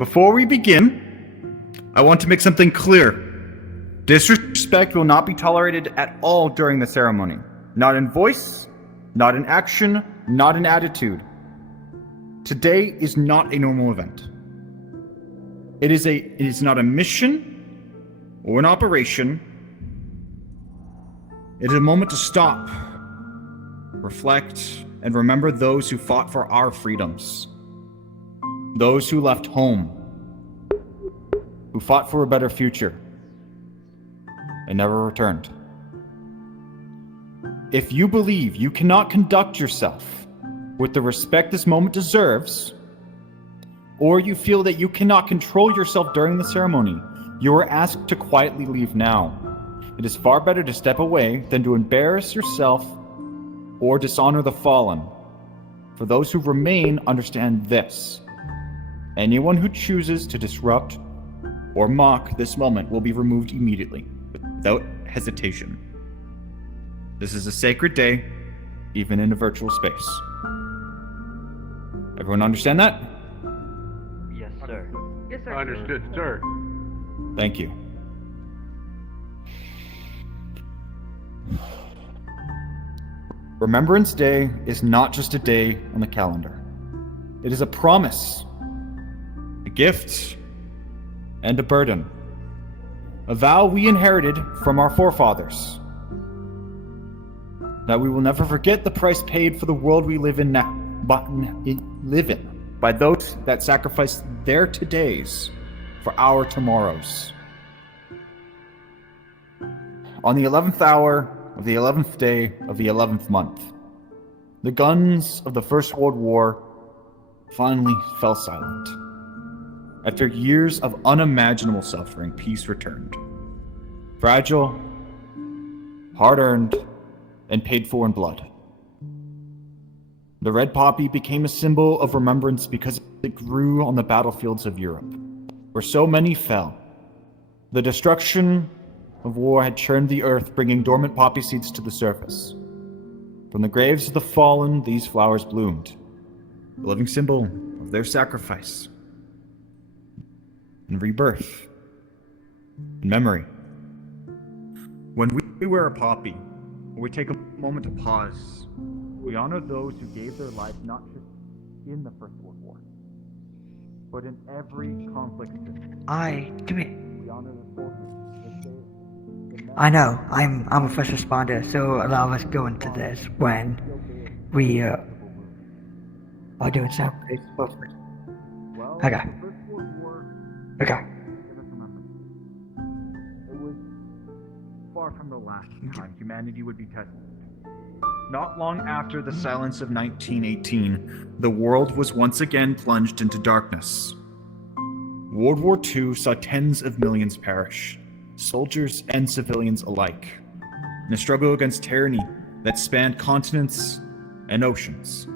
Before we begin, I want to make something clear. Disrespect will not be tolerated at all during the ceremony. Not in voice, not in action, not in attitude. Today is not a normal event. It is not a mission or an operation. It is a moment to stop, reflect, and remember those who fought for our freedoms. Those who left home, who fought for a better future, and never returned. If you believe you cannot conduct yourself with the respect this moment deserves, or you feel that you cannot control yourself during the ceremony, you are asked to quietly leave now. It is far better to step away than to embarrass yourself or dishonor the fallen. For those who remain, understand this. Anyone who chooses to disrupt or mock this moment will be removed immediately, without hesitation. This is a sacred day, even in a virtual space. Everyone understand that? Yes, sir. Yes, sir. Understood, sir. Thank you. Remembrance Day is not just a day on the calendar. It is a promise, a gift, and a burden. A vow we inherited from our forefathers. That we will never forget the price paid for the world we live in now, by those that sacrificed their todays for our tomorrows. On the 11th hour of the 11th day of the 11th month, the guns of the First World War finally fell silent. After years of unimaginable suffering, peace returned. Fragile, hard-earned, and paid for in blood. The red poppy became a symbol of remembrance because it grew on the battlefields of Europe, where so many fell. The destruction of war had churned the earth, bringing dormant poppy seeds to the surface. From the graves of the fallen, these flowers bloomed, a living symbol of their sacrifice and rebirth and memory. When we wear a poppy, or we take a moment to pause, we honor those who gave their lives not just in the First World War, but in every conflict since. We honor the soldiers. I know. I'm a first responder, so a lot of us go into this when we are doing sacrifice. Okay. Okay. It was far from the last time humanity would be tested. Not long after the silence of 1918, the world was once again plunged into darkness. World War II saw tens of millions perish, soldiers and civilians alike, in a struggle against tyranny that spanned continents and oceans.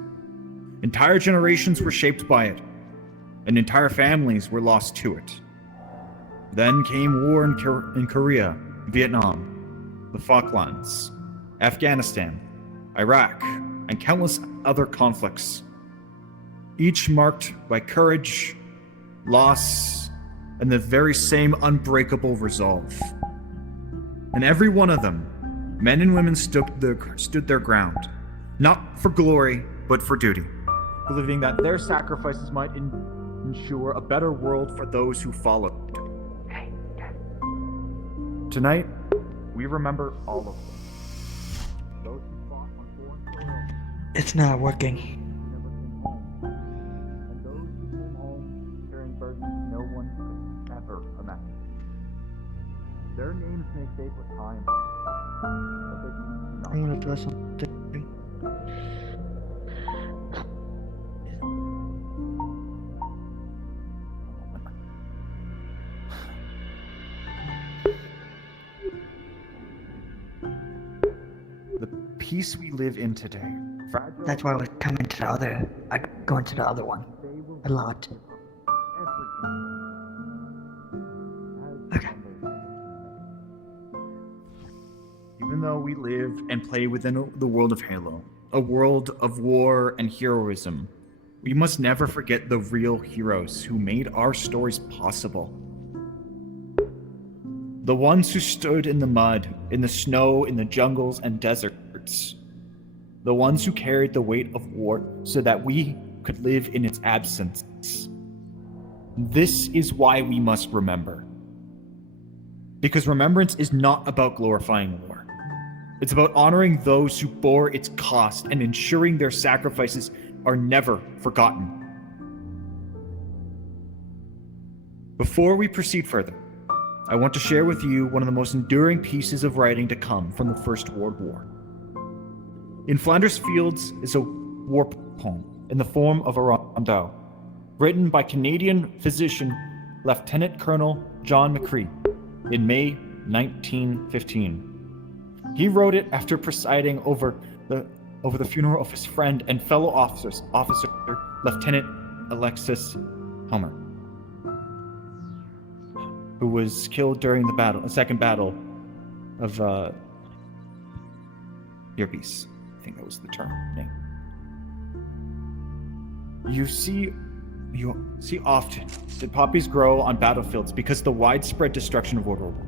Entire generations were shaped by it, and entire families were lost to it. Then came war in Korea, Vietnam, the Falklands, Afghanistan, Iraq, and countless other conflicts, each marked by courage, loss, and the very same unbreakable resolve. In every one of them, men and women stood their ground, not for glory, but for duty, believing that their sacrifices might ensure a better world for those who followed. Tonight, we remember all of them. Those who fought on foreign soil, It's not working. never came home, and those who came home carrying burdens no one could ever imagine. Their names may fade with time, but their deeds do not. I'm gonna throw something. The peace we live in today, fragile. That's why I was coming to the other. I going to the other one a lot. Okay. Even though we live and play within the world of Halo, a world of war and heroism, We must never forget the real heroes who made our stories possible. The ones who stood in the mud, in the snow, in the jungles and deserts. The ones who carried the weight of war so that we could live in its absence. This is why we must remember. Because remembrance is not about glorifying war. It's about honoring those who bore its cost and ensuring their sacrifices are never forgotten. Before we proceed further, I want to share with you one of the most enduring pieces of writing to come from the First World War. In Flanders Fields is a war poem in the form of a rondeau, written by Canadian physician Lieutenant Colonel John McCree in May 1915. He wrote it after presiding over the funeral of his friend and fellow officer Lieutenant Alexis Helmer, who was killed during the second battle of Yerkes. I think that was the name. You see often that poppies grow on battlefields because of the widespread destruction of World War I.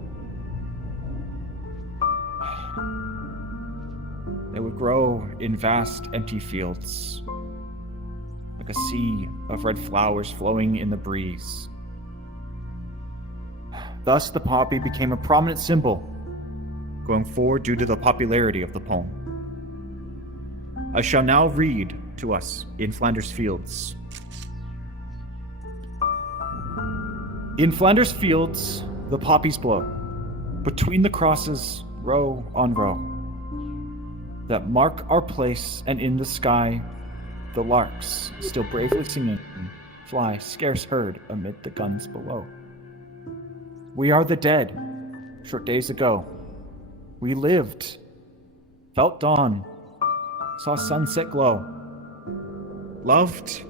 They would grow in vast empty fields, like a sea of red flowers flowing in the breeze. Thus, the poppy became a prominent symbol going forward due to the popularity of the poem. I shall now read to us In Flanders Fields. In Flanders Fields, the poppies blow, between the crosses, row on row, that mark our place, and in the sky, the larks, still bravely singing, fly scarce heard amid the guns below. We are the dead, short days ago. We lived, felt dawn, saw sunset glow, loved,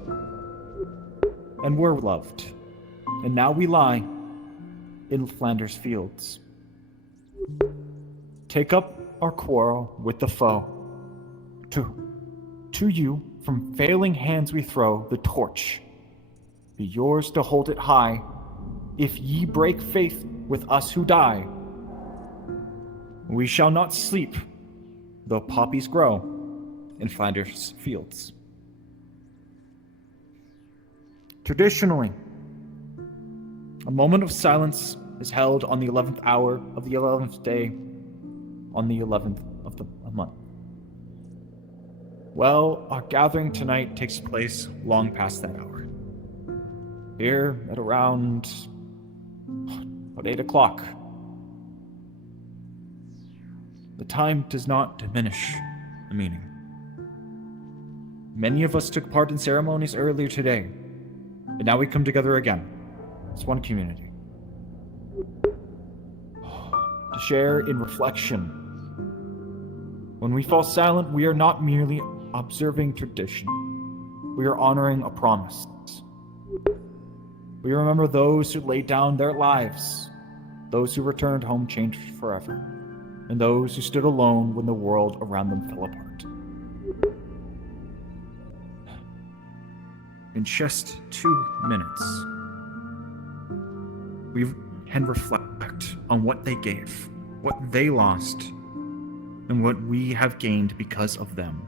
and were loved, and now we lie in Flanders Fields. Take up our quarrel with the foe. To you, from failing hands we throw the torch. Be yours to hold it high, if ye break faith with us who die. We shall not sleep, though poppies grow in Flanders Fields. Traditionally, a moment of silence is held on the 11th hour of the 11th day on the 11th of the month. Well, our gathering tonight takes place long past that hour. Here at around 8 o'clock. The time does not diminish the meaning. Many of us took part in ceremonies earlier today, and now we come together again as one community to share in reflection. When we fall silent, we are not merely observing tradition. We are honoring a promise. We remember those who laid down their lives, those who returned home changed forever, and those who stood alone when the world around them fell apart. In just 2 minutes, we can reflect on what they gave, what they lost, and what we have gained because of them.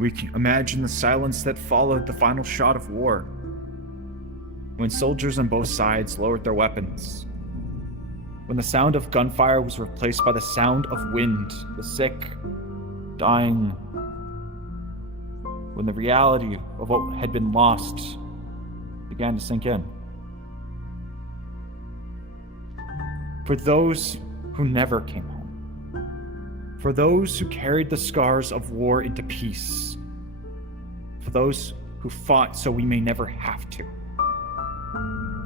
We can imagine the silence that followed the final shot of war, when soldiers on both sides lowered their weapons, when the sound of gunfire was replaced by the sound of wind, the sick, dying, when the reality of what had been lost began to sink in. For those who never came home, for those who carried the scars of war into peace, for those who fought so we may never have to.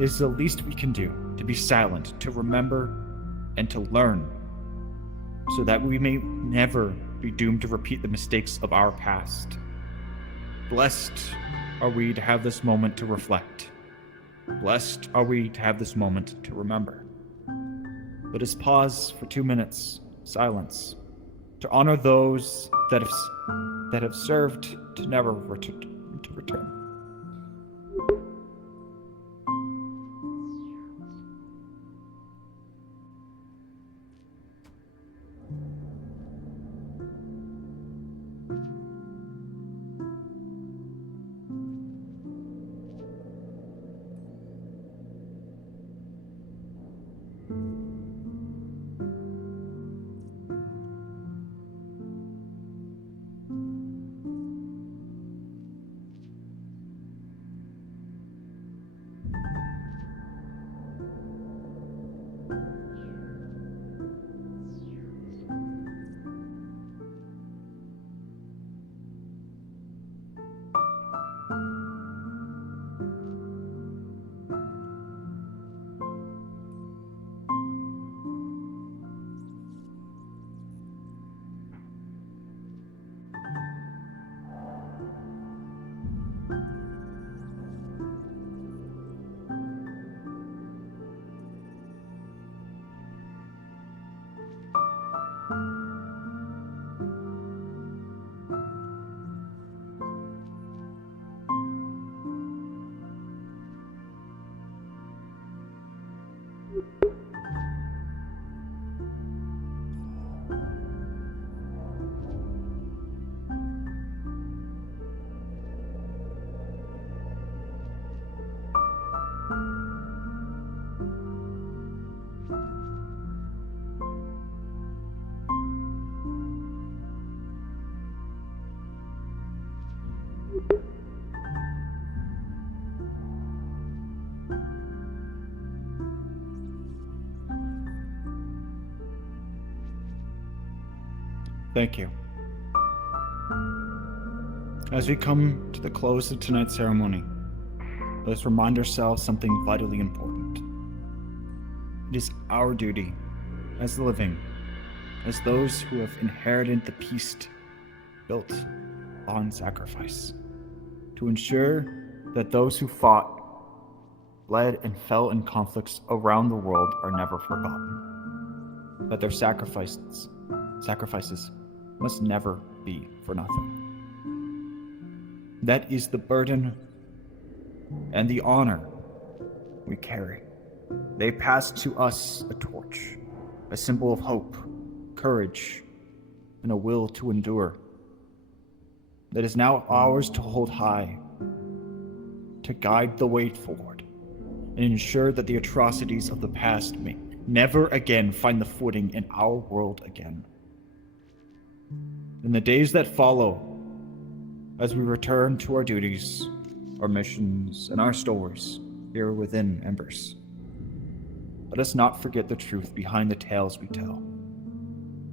It is the least we can do to be silent, to remember, and to learn, so that we may never be doomed to repeat the mistakes of our past. Blessed are we to have this moment to reflect. Blessed are we to have this moment to remember. Let us pause for 2 minutes, silence, to honor those that have that have served to never return. Thank you. As we come to the close of tonight's ceremony, let us remind ourselves something vitally important. It is our duty, as the living, as those who have inherited the peace built on sacrifice, to ensure that those who fought, bled, and fell in conflicts around the world are never forgotten, that their sacrifices must never be for nothing. That is the burden and the honor we carry. They pass to us a torch, a symbol of hope, courage, and a will to endure. That is now ours to hold high, to guide the way forward, and ensure that the atrocities of the past may never again find the footing in our world again. In the days that follow, as we return to our duties, our missions, and our stories here within Embers, let us not forget the truth behind the tales we tell.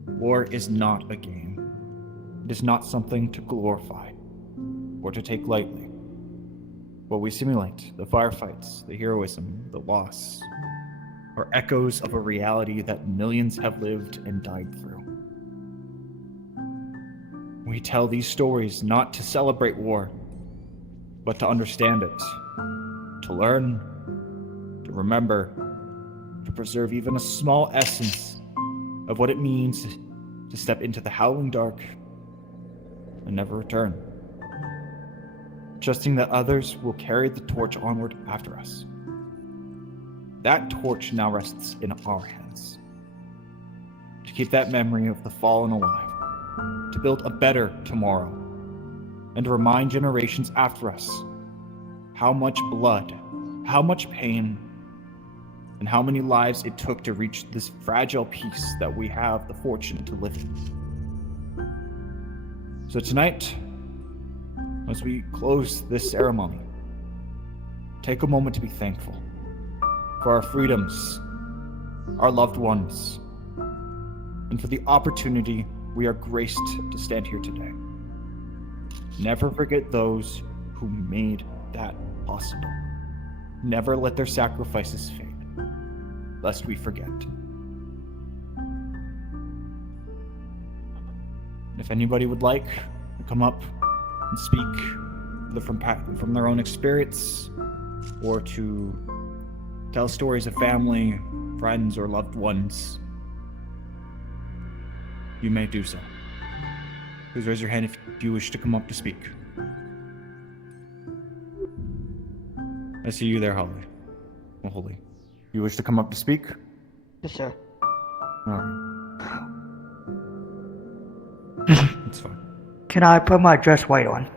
War is not a game. It is not something to glorify or to take lightly. What we simulate, the firefights, the heroism, the loss, are echoes of a reality that millions have lived and died through. We tell these stories not to celebrate war, but to understand it, to learn, to remember, to preserve even a small essence of what it means to step into the howling dark and never return, trusting that others will carry the torch onward after us. That torch now rests in our hands, to keep that memory of the fallen alive, to build a better tomorrow, and to remind generations after us how much blood, how much pain, and how many lives it took to reach this fragile peace that we have the fortune to live in. So tonight, as we close this ceremony, take a moment to be thankful for our freedoms, our loved ones, and for the opportunity we are graced to stand here today. Never forget those who made that possible. Never let their sacrifices fade, lest we forget. If anybody would like to come up and speak from their own experience, or to tell stories of family, friends, or loved ones, you may do so. Please raise your hand if you wish to come up to speak. I see you there, Holly. Well, Holly. You wish to come up to speak? Yes, sir. Alright. It's fine. Can I put my dress white on?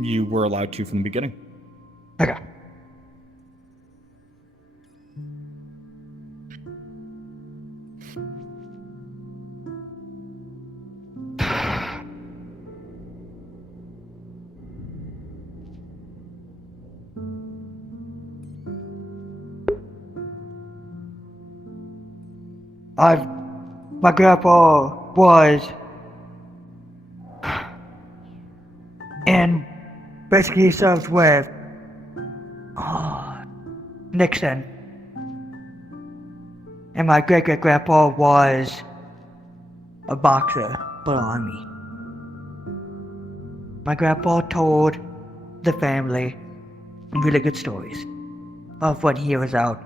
You were allowed to from the beginning. Okay. My grandpa was, and basically he served with Nixon, and my great-great-grandpa was a boxer for the army. My grandpa told the family really good stories of when he was out,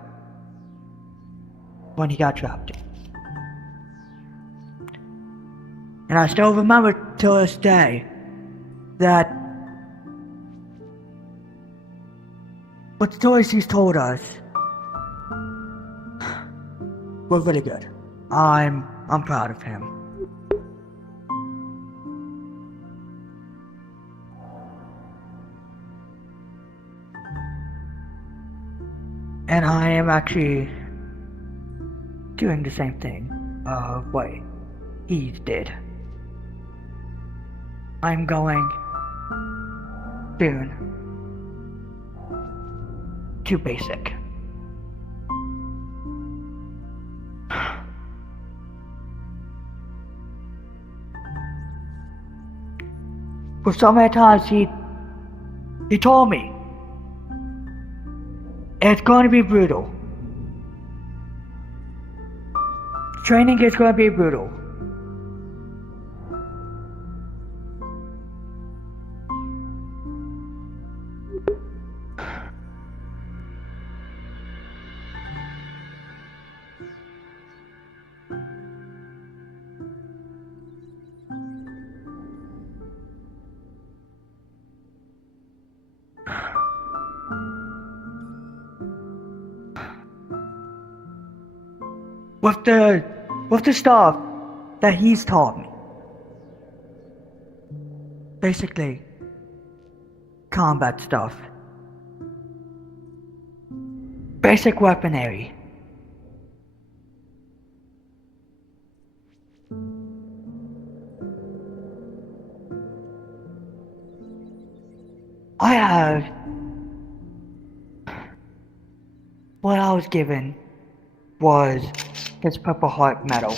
when he got drafted. And I still remember to this day that what the stories he's told us were really good. I'm proud of him. And I am actually doing the same thing of what he did. I'm going soon to basic. For so many times he told me it's going to be brutal. Training is going to be brutal. With the stuff that he's taught me. Basically, combat stuff. Basic weaponry. I have what I was given was his Purple Heart medal.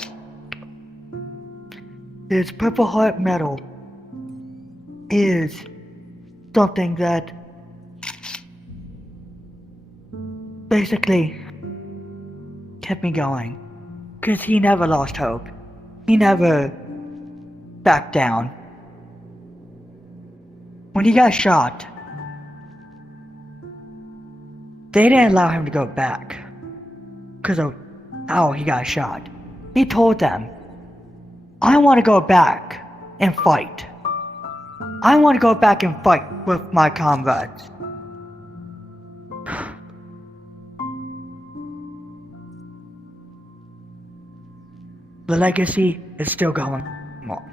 His Purple Heart medal is something that basically kept me going, because he never lost hope. He never backed down. When he got shot, they didn't allow him to go back because of how he got shot. He told them, I want to go back and fight. I want to go back and fight with my comrades. The legacy is still going on.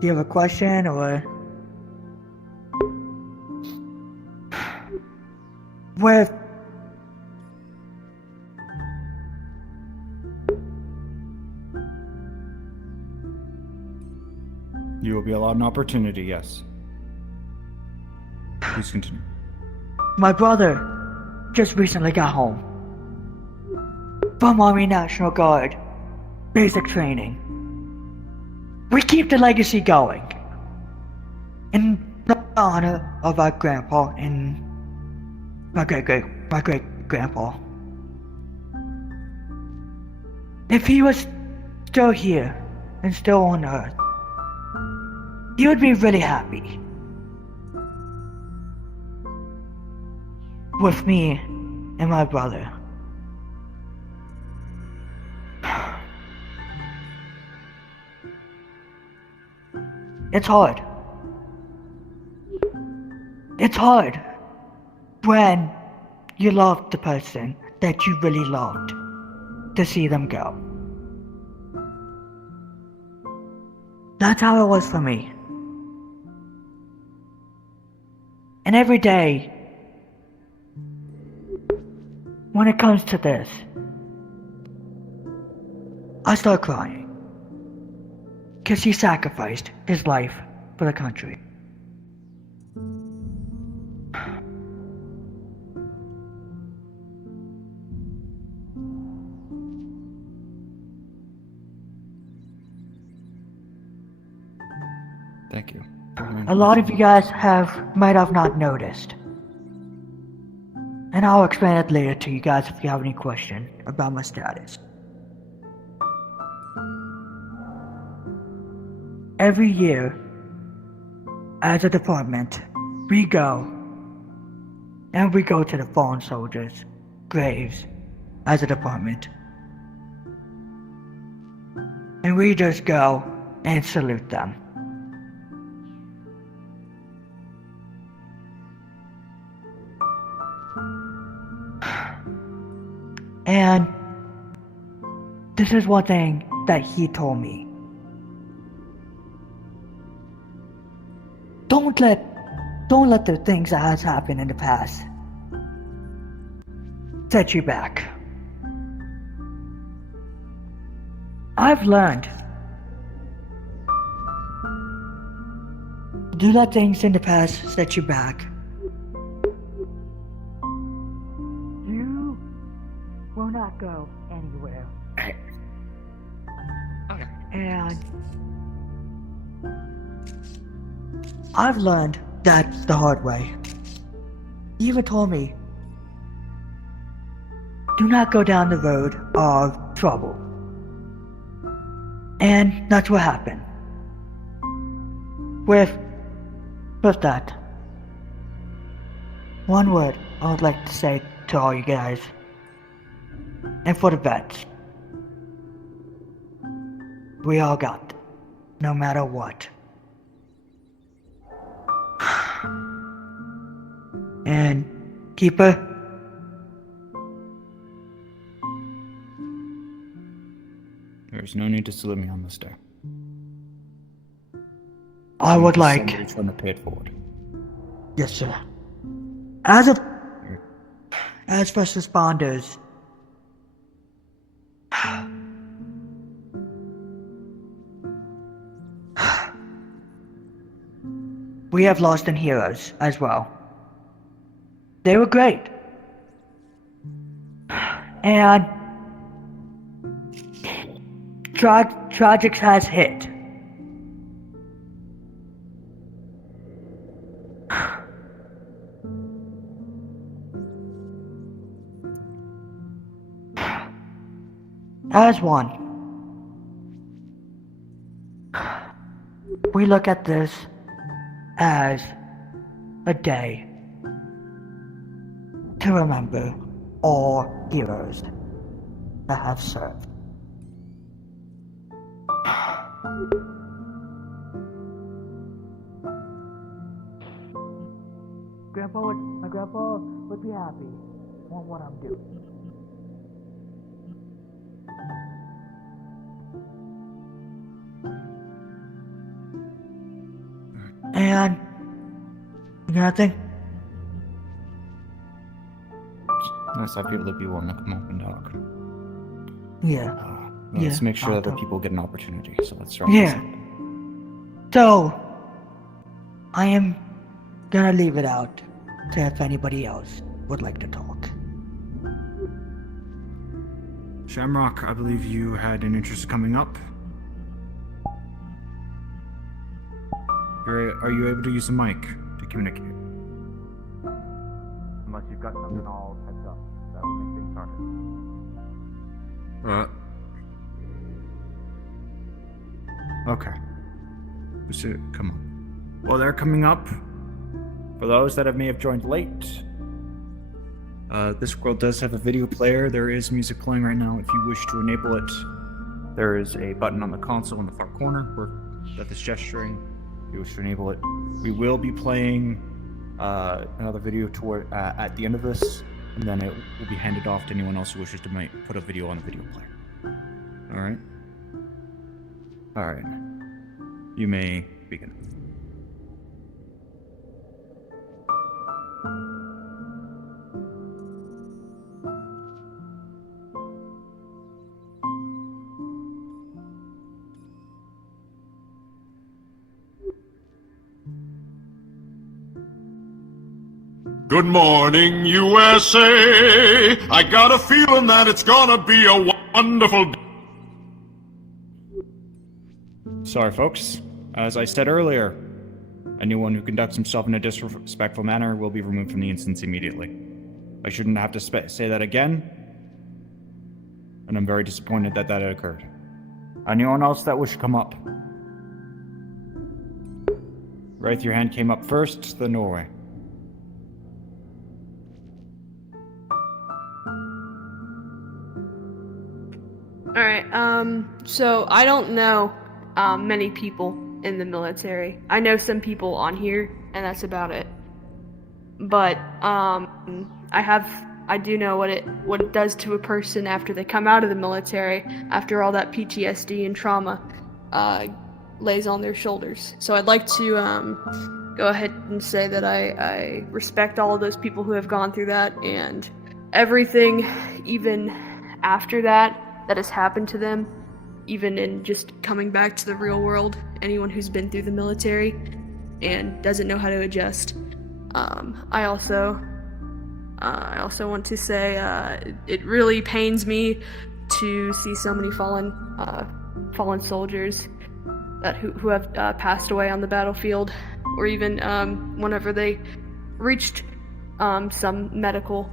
Do you have a question or? With You will be allowed an opportunity, yes. Please continue. my brother just recently got home from Army National Guard basic training. We keep the legacy going in the honor of our grandpa and my great grandpa. If he was still here and still on Earth, You would be really happy with me and my brother. It's hard. It's hard when you love the person that you really loved to see them go. That's how it was for me. And every day, when it comes to this, I start crying. Because he sacrificed his life for the country. Thank you. A lot of you guys might have not noticed. And I'll explain it later to you guys if you have any question about my status. Every year, as a department, we go to the fallen soldiers' graves as a department. And we just go and salute them. And this is one thing that he told me. Don't let the things that has happened in the past set you back. I've learned. Do let things in the past set you back. You will not go anywhere. Okay. And I've learned that the hard way. He even told me, do not go down the road of trouble. And that's what happened. With that, one word I would like to say to all you guys, and for the vets, we all got it, no matter what. And Keeper, There's no need to salute me on this day. I would like, Somebody's trying to pay it forward. yes sir, as first responders, we have lost in heroes as well. They were great. And tragics has hit. As one, we look at this as a day to remember all heroes that have served. My grandpa would be happy on what I'm doing. And you got nothing? Nice to have people to be willing to come up and talk. Yeah. Let's Yeah, make sure I'll that talk. people get an opportunity. So let's start. this Yeah. up. So, I am gonna leave it out to if anybody else would like to talk. Shamrock, I believe you had an interest coming up. Are you able to use the mic to communicate? Unless you've got something all heads up, that will make things harder. Okay. So, come on. Well, they're coming up. For those that may have joined late, this world does have a video player. There is music playing right now. If you wish to enable it, there is a button on the console in the far corner that is gesturing. If you wish to enable it, we will be playing another video toward at the end of this, and then it will be handed off to anyone else who wishes to put a video on the video player. All right. All right. You may begin. Good morning, USA. I got a feeling that it's gonna be a wonderful day. Sorry, folks. As I said earlier, anyone who conducts himself in a disrespectful manner will be removed from the instance immediately. I shouldn't have to say that again, and I'm very disappointed that that occurred. Anyone else that wish to come up? Raise your hand came up first, then Norway. Alright, so I don't know many people in the military. I know some people on here, and that's about it. But I do know what it does to a person after they come out of the military, after all that PTSD and trauma lays on their shoulders. So I'd like to go ahead and say that I respect all of those people who have gone through that, and everything even after that has happened to them, even in just coming back to the real world. Anyone who's been through the military and doesn't know how to adjust. I also want to say it really pains me to see so many fallen soldiers who have passed away on the battlefield, or even whenever they reached some medical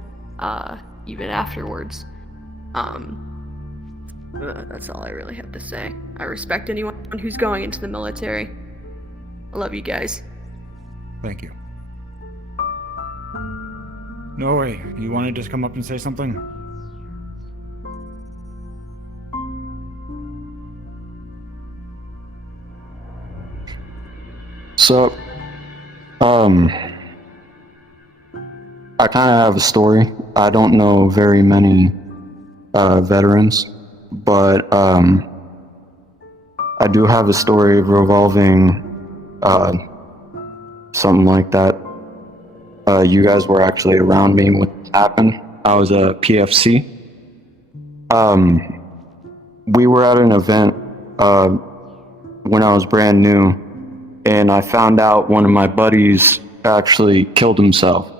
even afterwards. That's all I really have to say. I respect anyone who's going into the military. I love you guys. Thank you. Norway, you want to just come up and say something? So, I kind of have a story. I don't know very many veterans, but I do have a story revolving something like that. You guys were actually around me when it happened. I was a PFC. We were at an event when I was brand new, and I found out one of my buddies actually killed himself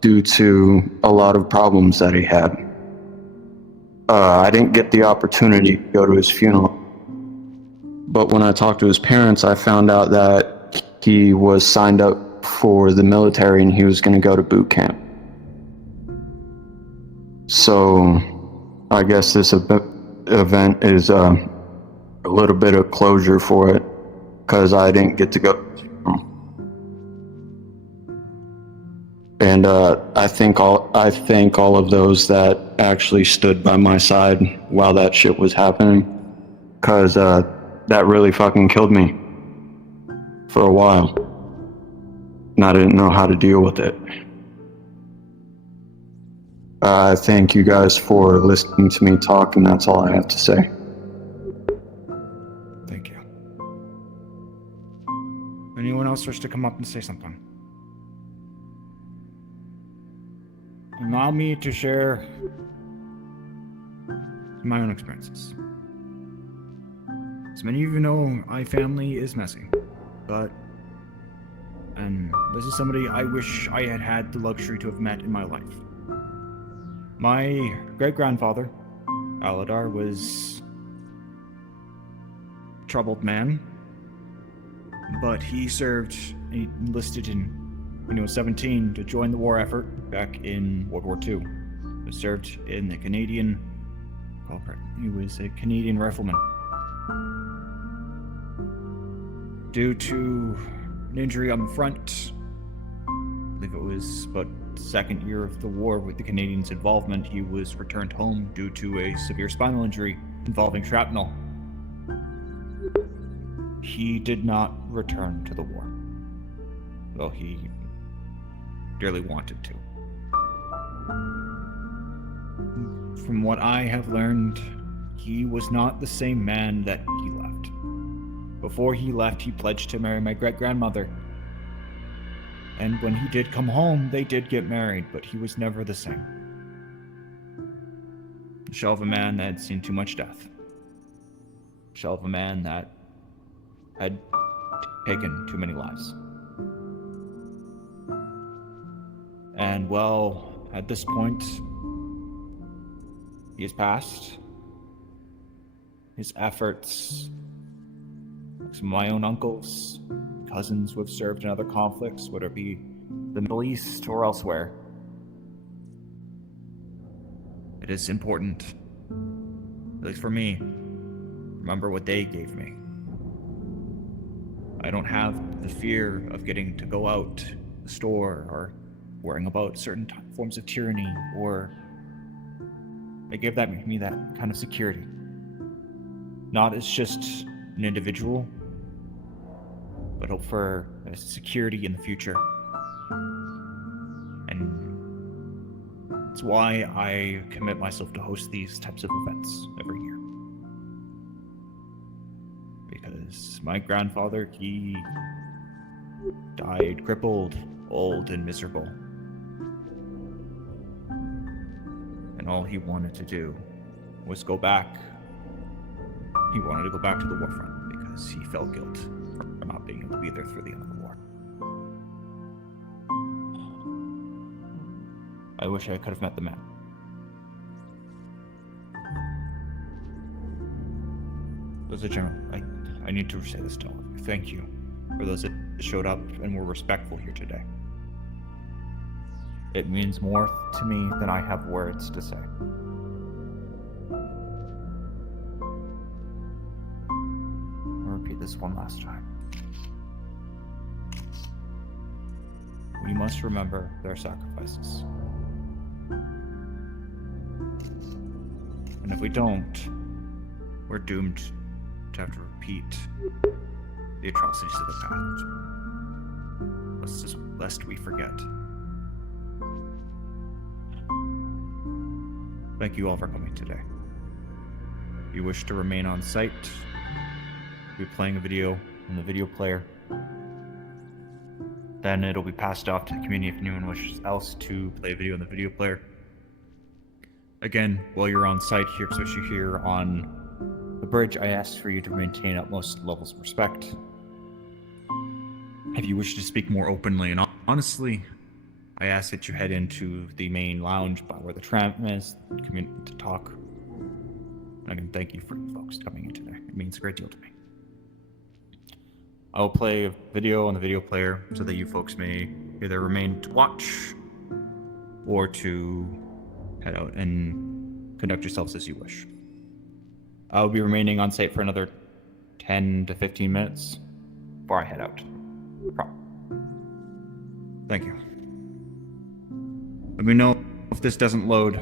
due to a lot of problems that he had. I didn't get the opportunity to go to his funeral, but when I talked to his parents, I found out that he was signed up for the military and he was going to go to boot camp. So I guess this event is a little bit of closure for it, because I didn't get to go. And I thank all of those that actually stood by my side while that shit was happening, because that really fucking killed me for a while, and I didn't know how to deal with it. I thank you guys for listening to me talk, and that's all I have to say. Thank you. Anyone else wish to come up and say something? Allow me to share my own experiences. As many of you know, my family is messy, and this is somebody I wish I had had the luxury to have met in my life. My great-grandfather, Aladar, was a troubled man, but he enlisted when he was 17 to join the war effort back in World War II. He served in the he was a Canadian rifleman. Due to an injury on the front. I believe it was about the second year of the war with the Canadians' involvement. He was returned home due to a severe spinal injury involving shrapnel. He did not return to the war, though he dearly wanted to. From what I have learned, he was not the same man that he left. Before he left, he pledged to marry my great-grandmother. And when he did come home, they did get married, but he was never the same. The shell of a man that had seen too much death. The shell of a man that had taken too many lives. And well, at this point, he has passed. His efforts, like some of my own uncles, cousins who have served in other conflicts, whether it be the Middle East or elsewhere. It is important, at least for me, remember what they gave me. I don't have the fear of getting to go out to the store or worrying about certain forms of tyranny, or they gave me that kind of security. Not as just an individual, but hope for a security in the future. And that's why I commit myself to host these types of events every year. Because my grandfather, he died crippled, old, and miserable. And all he wanted to do was go back. He wanted to go back to the war front because he felt guilt for not being able to be there through the end of the war. I wish I could have met the man. As a general, I need to say this to all of you. Thank you for those that showed up and were respectful here today. It means more to me than I have words to say. I'll repeat this one last time. We must remember their sacrifices. And if we don't, we're doomed to have to repeat the atrocities of the past. Lest we forget. Thank you all for coming today. If you wish to remain on site, we'll be playing a video in the video player. Then it'll be passed off to the community if anyone wishes else to play a video in the video player. Again, while you're on site here, especially here on the bridge, I ask for you to maintain utmost levels of respect. If you wish to speak more openly and honestly, I ask that you head into the main lounge by where the tram is, to talk. I can thank you for you folks coming in today. It means a great deal to me. I will play a video on the video player so that you folks may either remain to watch or to head out and conduct yourselves as you wish. I will be remaining on site for another 10 to 15 minutes before I head out. Thank you. Let me know if this doesn't load.